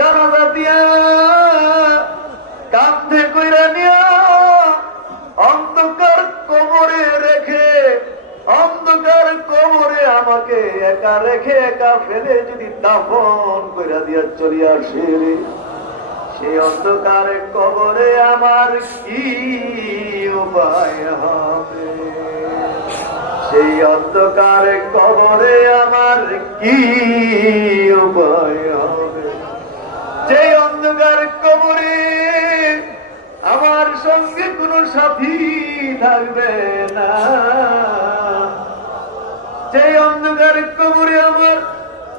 জানাজা দিয়া কান্ধে কইরা নিয়া অন্ধকার কবরে রেখে, অন্ধকার কবরে আমাকে একা রেখে, একা ফেলে যদি দাফন কইরা দিয়া চলিয়া আসে সেই অন্ধকারে কবরে আমার কি উপায় হবে? সেই অন্ধকারে কবরে আমার কি উপায় হবে? সেই অন্ধকার কবরে আমার সঙ্গে কোনো সাথী থাকবে না। সেই অন্ধকার কবরে আমার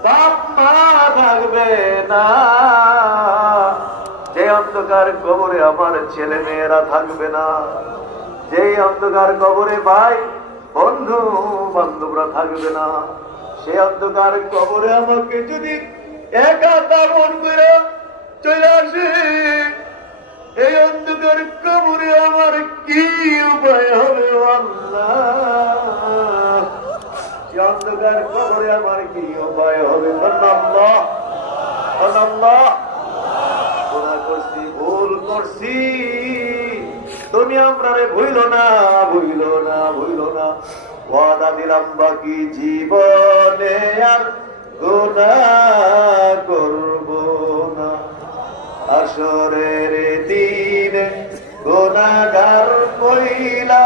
বাপ মা থাকবে না। যে অন্ধকার কবরে আমার ছেলে মেয়েরা থাকবে না। যেই অন্ধকার কবরে ভাই, বন্ধু, বান্ধবরা থাকবে না। সে অন্ধকার কবরে আমাকে যদি একা দাপন করে চলে আসে। এই আমার কি উপায় হবে আল্লাহ? আমার কি উপায় হবে? আল্লাহ। আল্লাহ। করছি, ভুল করছি। তুমি আমরা ভুইল না ভুইল না ভুইল না। ওয়াদা দিলাম বাকি জীবনে আর গুনা আসরের দিনে গুনাগার কইলা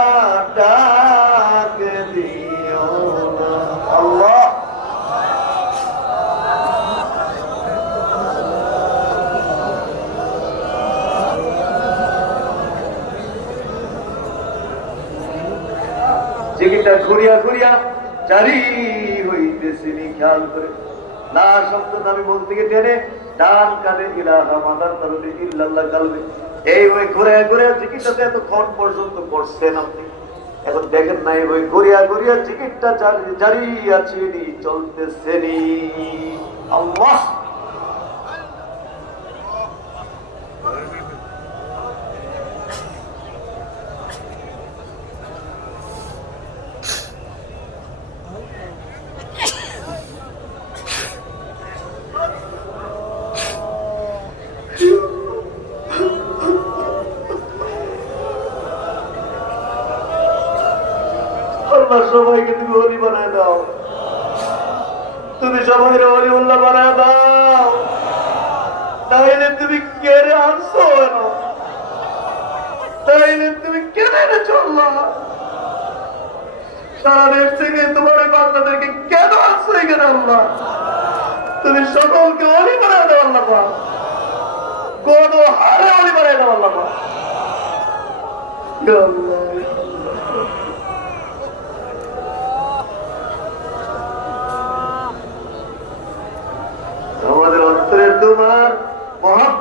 ঘুরিয়া ঘুরিয়া জারি হইতেছে খেয়াল করে। না শব্দ আমি বলতে গিয়ে টেনে ডান কানে ইলাহা মাদার তরুণী ইল্লাল্লাহ কালবে এই ওই ঘুরে ঘুরে জিকিরটাতে এতক্ষণ পর্যন্ত করছেন আপনি। এখন দেখেন নাই, ওই ঘুরিয়া ঘুরিয়া টিকিটটা জারি- জারি আছে নি চলতেছে নি আল্লাহ! আল্লাহ সবাইকে তুমি অলি বানায় দাও। তুমি সবাই অলি উল্লাহ বানায় দাও। তাইলে তুমি কেড়ে আনছো তাইলে তুমি এটা চললা সারা দেশ থেকে তোমার বাচ্চাদেরকে কেন আনছো এখানে আল্লাহ? তুমি সকলকে অলি বানায় দাও আল্লাহ। কোন হারে অলি বানায় দাও আল্লাহ আমাদের অন্তরে তোমার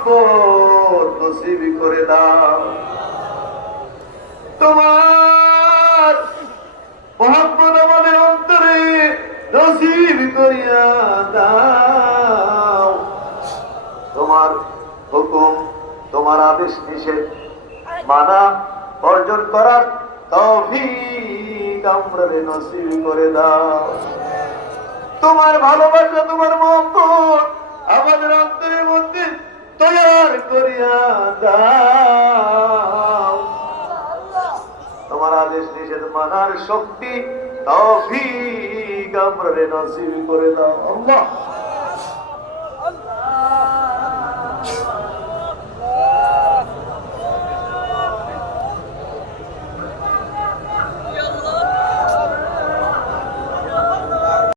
মহাব্বত নসিব করে দাও। তোমার মহাব্বত আমাদের অন্তরে নসিব করিয়া দাও। তোমার হুকুম, তোমার আদেশ নিষেধ মানা, অর্জন করার তৌফিক আমরা নসিব করে দাও। তোমার ভালোবাসা, তোমার মহব্বত আমাদের তোমার আদেশ নিষেধ মানার শক্তি তৌফিক আমরা নসিব করে দাও। আল্লাহ।